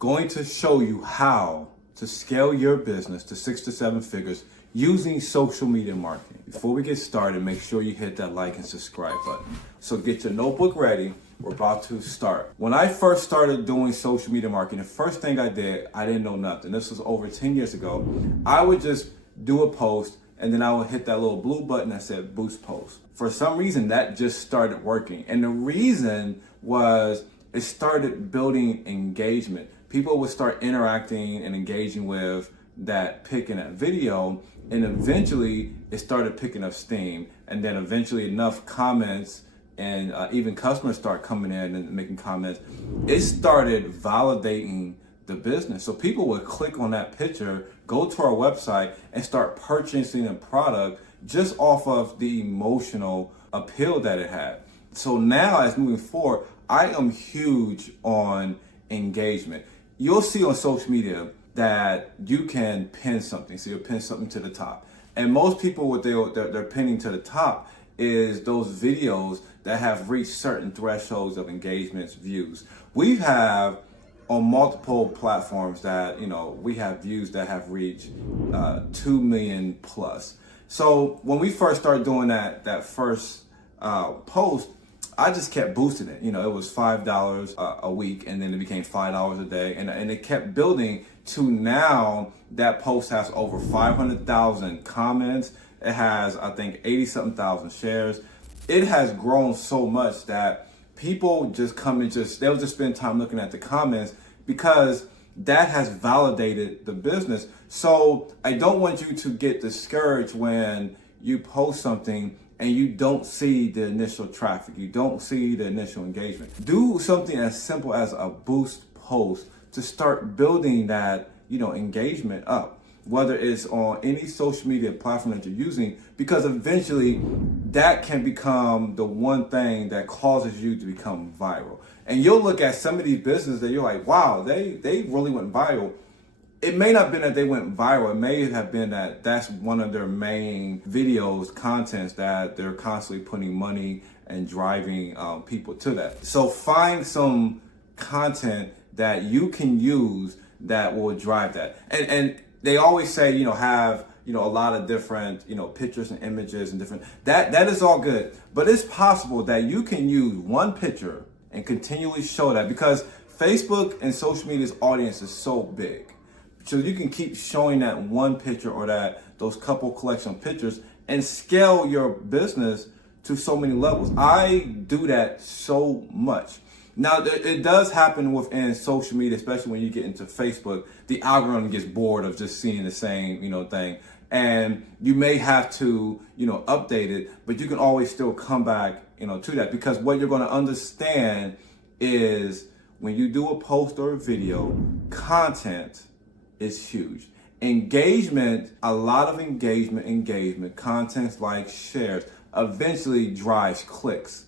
going to show you how to scale your business to 6 to 7 figures using social media marketing. Before we get started, make sure you hit that like and subscribe button. So get your notebook ready. We're about to start. When I first started doing social media marketing, the first thing I did, I didn't know nothing. This was over 10 years ago. I would just do a post and then I would hit that little blue button that said boost post. For some reason, that just started working. And the reason was it started building engagement. People would start interacting and engaging with that pic in that video, and eventually it started picking up steam. And then eventually enough comments and even customers start coming in and making comments. It started validating the business. So people would click on that picture, go to our website, and start purchasing a product just off of the emotional appeal that it had. So now, as moving forward, I am huge on engagement. You'll see on social media that you can pin something. So you'll pin something to the top. And most people, what they're pinning to the top is those videos that have reached certain thresholds of engagements, views. We have on multiple platforms that, we have views that have reached 2 million plus. So when we first started doing that first post, I just kept boosting it. It was $5 a week, and then it became $5 a day, and it kept building to now that post has over 500,000 comments. It has, I think, 80-something thousand shares. It has grown so much that people just come and they'll just spend time looking at the comments because that has validated the business. So I don't want you to get discouraged when you post something and you don't see the initial traffic, you don't see the initial engagement. Do something as simple as a boost post to start building that, engagement up, whether it's on any social media platform that you're using, because eventually that can become the one thing that causes you to become viral. And you'll look at some of these businesses that you're like, wow, they really went viral. It may not have been that they went viral. It may have been that that's one of their main videos, contents that they're constantly putting money and driving people to that. So find some content that you can use that will drive that. And they always say, have, a lot of different, pictures and images and different, that is all good. But it's possible that you can use one picture and continually show that, because Facebook and social media's audience is so big. So you can keep showing that one picture or those couple collection of pictures and scale your business to so many levels. I do that so much. Now, it does happen within social media, especially when you get into Facebook. The algorithm gets bored of just seeing the same, thing. And you may have to, update it, but you can always still come back, to that, because what you're going to understand is when you do a post or a video, content is huge. Engagement, a lot of engagement, contents like shares, eventually drives clicks.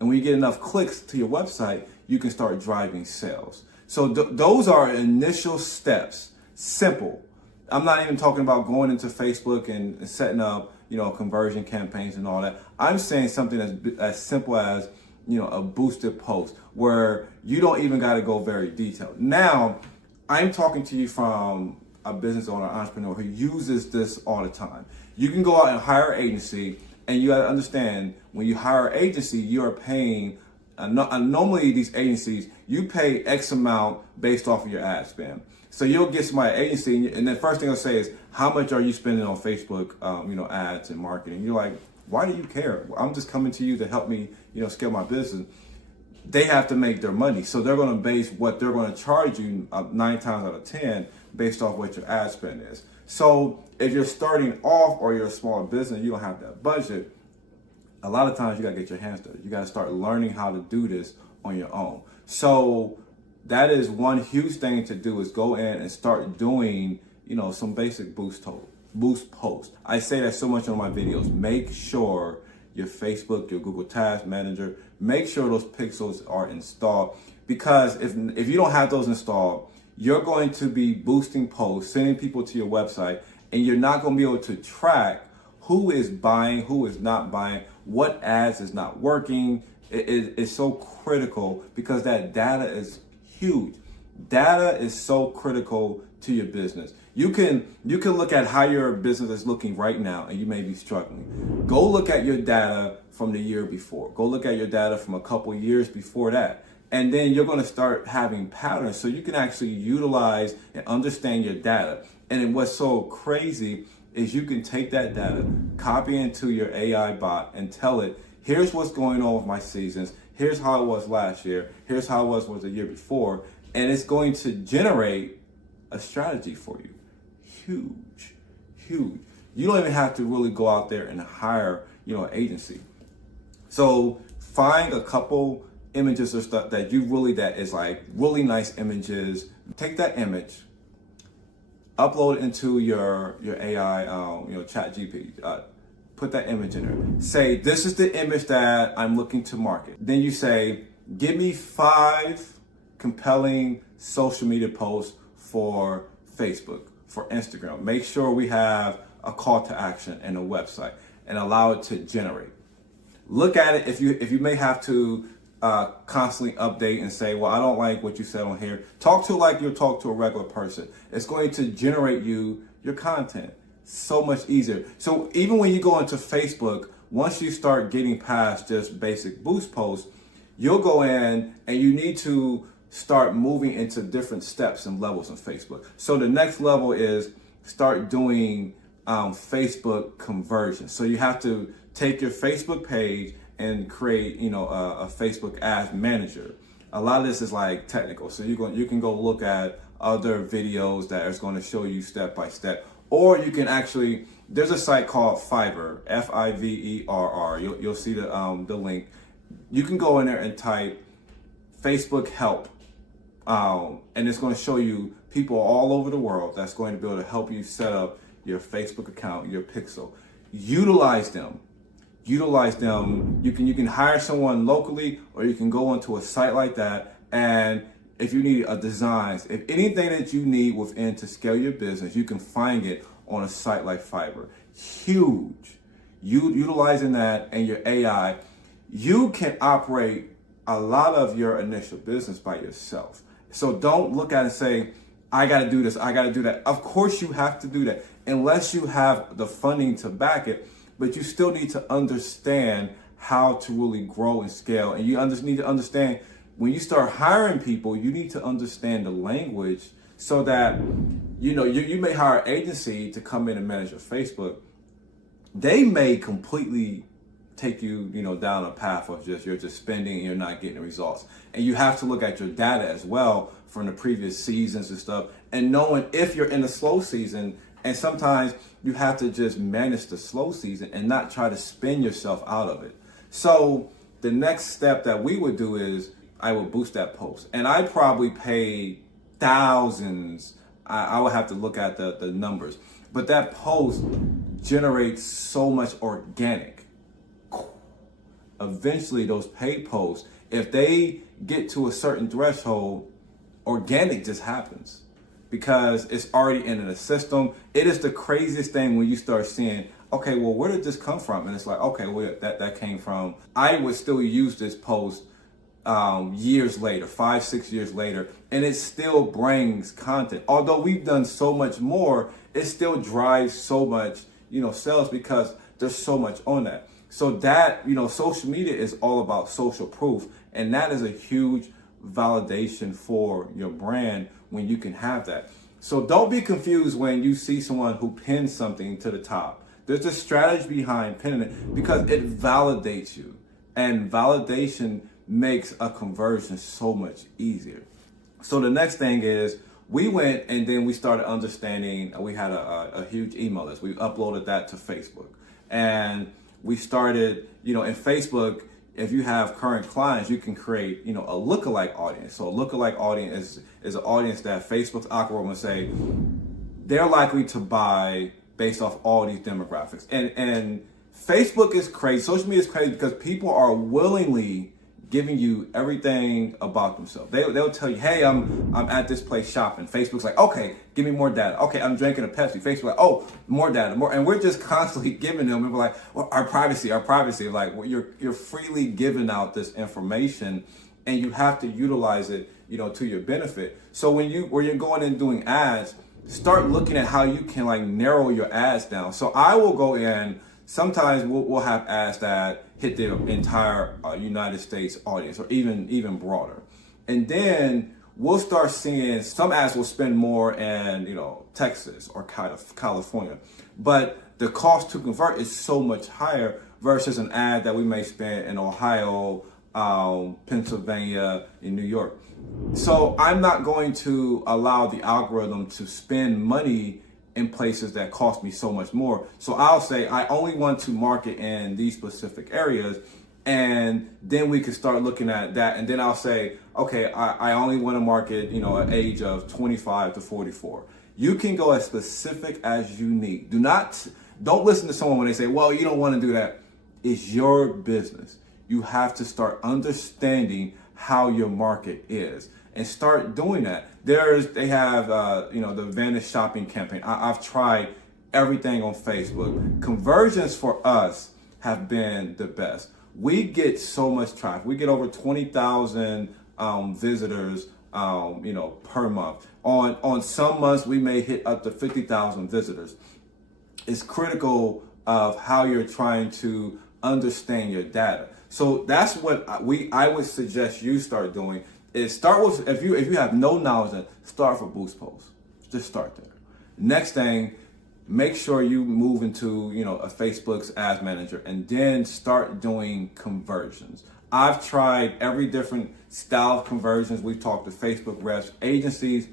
And when you get enough clicks to your website, you can start driving sales. So those are initial steps, simple. I'm not even talking about going into Facebook and setting up, conversion campaigns and all that. I'm saying something as simple as, a boosted post where you don't even got to go very detailed. Now, I'm talking to you from a business owner, entrepreneur who uses this all the time. You can go out and hire an agency, and you got to understand, when you hire an agency, you are paying, normally these agencies, you pay X amount based off of your ad spend. So you'll get somebody agency, and the first thing they'll say is, how much are you spending on Facebook, ads and marketing? You're like, why do you care? I'm just coming to you to help me, scale my business. They have to make their money. So they're going to base what they're going to charge you 9 times out of 10 based off what your ad spend is. So if you're starting off or you're a small business, you don't have that budget, a lot of times you got to get your hands dirty. You got to start learning how to do this on your own. So that is one huge thing to do, is go in and start doing, some basic boost posts. I say that so much on my videos. Make sure your Facebook, your Google Task Manager, make sure those pixels are installed, because if you don't have those installed, you're going to be boosting posts, sending people to your website, and you're not going to be able to track who is buying, who is not buying, what ads is not working. It's so critical, because that data is huge. Data is so critical to your business. You can look at how your business is looking right now and you may be struggling. Go look at your data from the year before. Go look at your data from a couple years before that. And then you're going to start having patterns so you can actually utilize and understand your data. And then what's so crazy is you can take that data, copy into your AI bot and tell it, here's what's going on with my seasons. Here's how it was last year. Here's how it was the year before. And it's going to generate a strategy for you. Huge, huge. You don't even have to really go out there and hire, an agency. So find a couple images or stuff that is like really nice images. Take that image, upload it into your AI, ChatGPT. Put that image in there. Say, this is the image that I'm looking to market. Then you say, give me 5 compelling social media posts for Facebook, for Instagram. Make sure we have a call to action and a website and allow it to generate. Look at it. If you may have to constantly update and say, well, I don't like what you said on here. Talk to it like you'll talk to a regular person. It's going to generate you your content. So much easier. So even when you go into Facebook, once you start getting past just basic boost posts, you'll go in and you need to start moving into different steps and levels on Facebook. So the next level is start doing Facebook conversion. So you have to take your Facebook page and create, a Facebook ads manager. A lot of this is like technical. So you can go look at other videos that is going to show you step by step. Or you can actually, there's a site called Fiverr, Fiverr. You'll see the link. You can go in there and type Facebook help. And it's going to show you people all over the world that's going to be able to help you set up your Facebook account, your pixel. Utilize them. You can hire someone locally, or you can go onto a site like that. And if you need a designs, if anything that you need within to scale your business, you can find it on a site like Fiverr. Huge. Utilizing that and your AI, you can operate a lot of your initial business by yourself. So don't look at it and say, I got to do this, I got to do that. Of course you have to do that unless you have the funding to back it, but you still need to understand how to really grow and scale. And you need to understand when you start hiring people, you need to understand the language so that, you may hire an agency to come in and manage your Facebook. They may completely take you, down a path of you're just spending and you're not getting the results. And you have to look at your data as well from the previous seasons and stuff, and knowing if you're in a slow season. And sometimes you have to just manage the slow season and not try to spin yourself out of it. So the next step that we would do is I would boost that post. And I probably paid thousands. I would have to look at the numbers. But that post generates so much organic. Eventually, those paid posts, if they get to a certain threshold, organic just happens because it's already in the system. It is the craziest thing when you start seeing, okay, well, where did this come from? And it's like, okay, well, that came from, I would still use this post years later, 5-6 years later, and it still brings content. Although we've done so much more, it still drives so much, sales because there's so much on that. So that, social media is all about social proof, and that is a huge validation for your brand when you can have that. So don't be confused when you see someone who pins something to the top. There's a strategy behind pinning it because it validates you, and validation makes a conversion so much easier. So the next thing is we went and then we started understanding, we had a huge email list. We uploaded that to Facebook, and we started, in Facebook, if you have current clients, you can create, a lookalike audience. So a lookalike audience is an audience that Facebook's algorithm will say they're likely to buy based off all these demographics. And Facebook is crazy. Social media is crazy because people are willingly giving you everything about themselves. They'll tell you, hey, I'm at this place shopping. Facebook's like, okay, give me more data. Okay, I'm drinking a Pepsi. Facebook's like, oh, more data, more. And we're just constantly giving them, and we're like, well, our privacy. Like, well, you're freely giving out this information, and you have to utilize it, to your benefit. So when you're going and doing ads, start looking at how you can like narrow your ads down. So I will go in. Sometimes we'll have ads that hit the entire United States audience, or even broader, and then we'll start seeing some ads will spend more in Texas or kind of California, but the cost to convert is so much higher versus an ad that we may spend in Ohio, Pennsylvania, in New York. So I'm not going to allow the algorithm to spend money in places that cost me so much more. So I'll say I only want to market in these specific areas, and then we can start looking at that. And then I'll say, okay, I only want to market, an age of 25 to 44. You can go as specific as you need. Don't listen to someone when they say, well, you don't want to do that. It's your business. You have to start understanding how your market is and start doing that. They have the Advantage shopping campaign. I've tried everything on Facebook. Conversions for us have been the best. We get so much traffic. We get over 20,000 visitors per month. On some months we may hit up to 50,000 visitors. It's critical of how you're trying to understand your data. So that's what I would suggest you start doing, is start with, if you have no knowledge, then start with boost posts. Just start there. Next thing, make sure you move into a Facebook's ads manager, and then start doing conversions. I've tried every different style of conversions. We've talked to Facebook reps, agencies.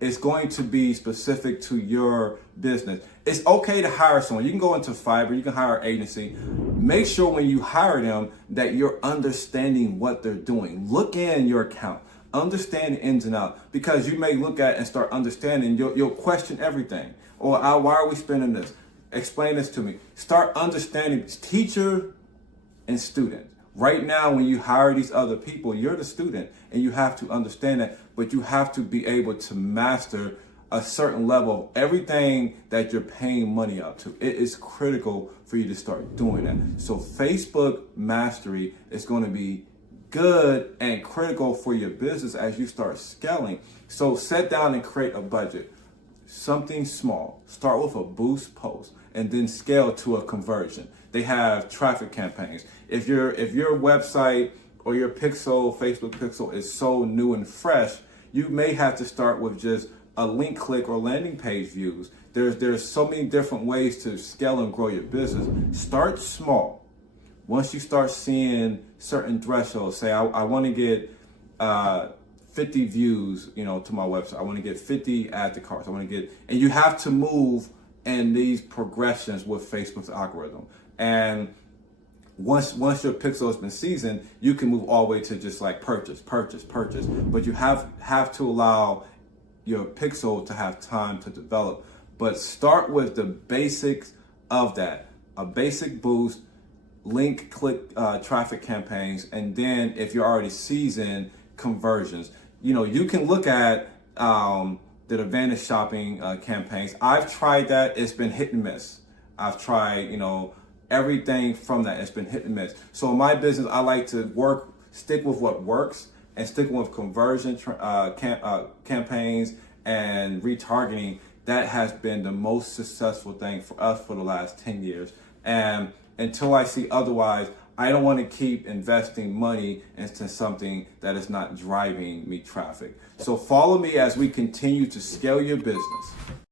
It's going to be specific to your business. It's okay to hire someone. You can go into Fiverr, you can hire an agency. Make sure when you hire them that you're understanding what they're doing. Look in your account, understand the ins and outs, because you may look at and start understanding, you'll question everything. Or why are we spending this? Explain this to me. Start understanding, teacher and student. Right now, when you hire these other people, you're the student and you have to understand that, but you have to be able to master a certain level of everything that you're paying money up to. It is critical for you to start doing that. So Facebook mastery is going to be good and critical for your business as you start scaling. So sit down and create a budget. Something small. Start with a boost post and then scale to a conversion. They have traffic campaigns. If your website or your pixel, Facebook pixel, is so new and fresh, you may have to start with just a link click or landing page views. There's so many different ways to scale and grow your business. Start small. Once you start seeing certain thresholds, say I want to get 50 views, to my website. I want to get 50 add to carts. And you have to move in these progressions with Facebook's algorithm. And once your pixel has been seasoned, you can move all the way to just like purchase. But you have to allow your pixel to have time to develop. But start with the basics of that. A basic boost, link click traffic campaigns, and then if you're already seasoned, conversions. You can look at the Advantage shopping campaigns. I've tried that. It's been hit and miss. I've tried, everything from that. It's been hit and miss. So in my business, I like to stick with what works, and sticking with conversion campaigns and retargeting. That has been the most successful thing for us for the last 10 years. And until I see otherwise, I don't want to keep investing money into something that is not driving me traffic. So follow me as we continue to scale your business.